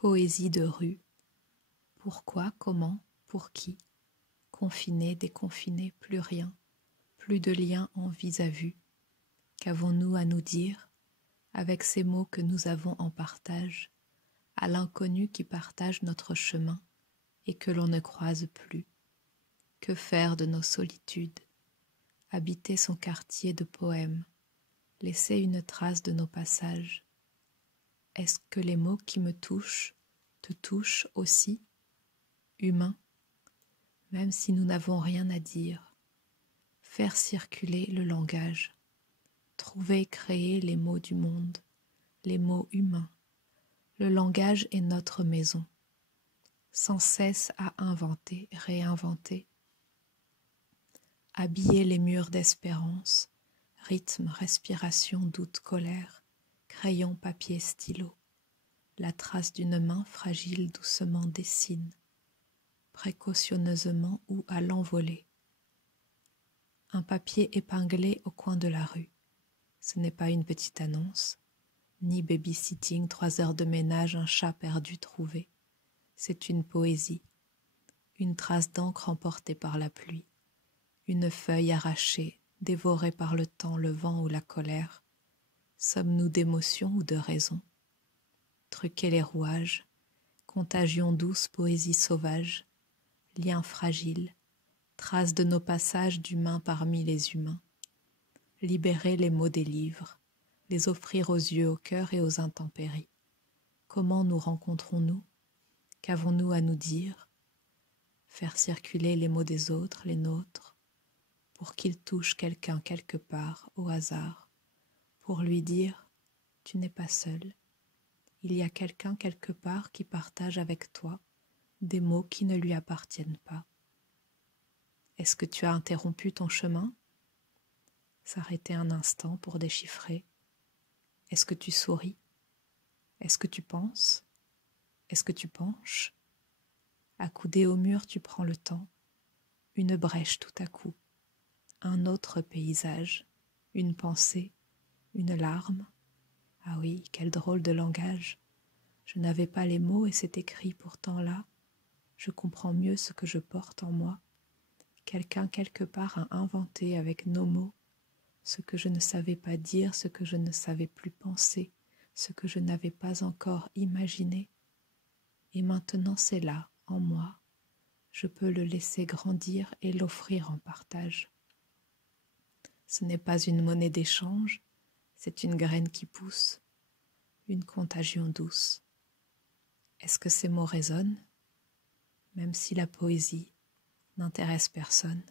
Poésie de rue. Pourquoi, comment, pour qui? Confiné, déconfiné, plus rien, plus de lien en vis à vue. Qu'avons-nous à nous dire avec ces mots que nous avons en partage, à l'inconnu qui partage notre chemin et que l'on ne croise plus? Que faire de nos solitudes? Habiter son quartier de poèmes, laisser une trace de nos passages. Est-ce que les mots qui me touchent te touchent aussi? Humain, même si nous n'avons rien à dire, faire circuler le langage, trouver et créer les mots du monde, les mots humains. Le langage est notre maison, sans cesse à inventer, réinventer. Habiller les murs d'espérance, rythme, respiration, doute, colère, crayon, papier, stylo. La trace d'une main fragile doucement dessine, précautionneusement ou à l'envolée. Un papier épinglé au coin de la rue. Ce n'est pas une petite annonce, ni babysitting, 3 heures de ménage, un chat perdu trouvé. C'est une poésie, une trace d'encre emportée par la pluie, une feuille arrachée, dévorée par le temps, le vent ou la colère. Sommes-nous d'émotion ou de raison? Truquer les rouages, contagion douce, poésie sauvage, lien fragile, trace de nos passages d'humains parmi les humains. Libérer les mots des livres, les offrir aux yeux, au cœur et aux intempéries. Comment nous rencontrons-nous? Qu'avons-nous à nous dire? Faire circuler les mots des autres, les nôtres, pour qu'ils touchent quelqu'un quelque part, au hasard, pour lui dire « Tu n'es pas seul ». Il y a quelqu'un quelque part qui partage avec toi des mots qui ne lui appartiennent pas. Est-ce que tu as interrompu ton chemin? S'arrêter un instant pour déchiffrer. Est-ce que tu souris? Est-ce que tu penses? Est-ce que tu penches? Accoudé au mur, tu prends le temps. Une brèche tout à coup. Un autre paysage. Une pensée. Une larme. Ah oui, quel drôle de langage. Je n'avais pas les mots et c'est écrit pourtant là. Je comprends mieux ce que je porte en moi. Quelqu'un quelque part a inventé avec nos mots ce que je ne savais pas dire, ce que je ne savais plus penser, ce que je n'avais pas encore imaginé. Et maintenant c'est là, en moi. Je peux le laisser grandir et l'offrir en partage. Ce n'est pas une monnaie d'échange, c'est une graine qui pousse, une contagion douce. Est-ce que ces mots résonnent, même si la poésie n'intéresse personne?